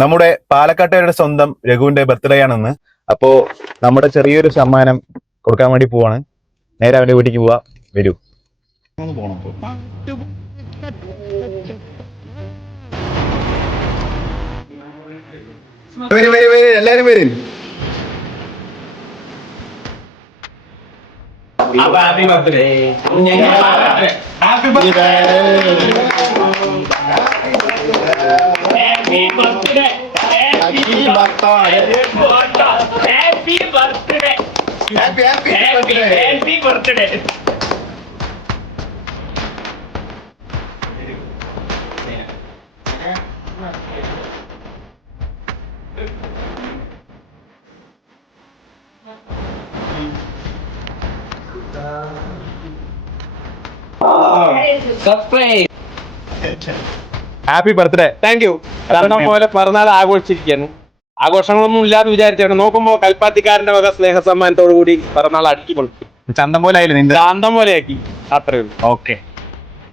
നമ്മുടെ പാലക്കാട്ടുകാരുടെ സ്വന്തം രഘുവിന്റെ ബർത്ത്ഡേ ആണെന്ന്. അപ്പോ നമ്മുടെ ചെറിയൊരു സമ്മാനം കൊടുക്കാൻ വേണ്ടി പോവാണ്. നേരെ അവന്റെ വീട്ടിലേക്ക് പോവാ. വരൂ. എല്ലാരും വരും. Happy birthday. Happy birthday. Happy birthday. Happy birthday. Happy birthday. Happy birthday. Surprise. Happy birthday. Thank you. കാരണം പോലെ പിറന്നാൾ ആഘോഷിച്ചിരിക്കുന്നു. ആഘോഷങ്ങളൊന്നും ഇല്ലാന്ന് വിചാരിച്ചാണ്. നോക്കുമ്പോ കൽപ്പാത്തിക്കാരന്റെ വക സ്നേഹ സമ്മാനത്തോടു കൂടി പിറന്നാൾ അടിപൊളി ചന്തം പോലെ ആയില്ലേ നിന്റെ? ശാന്തം പോലെയാക്കി. അത്രേ ഉള്ളൂ. ഓക്കെ.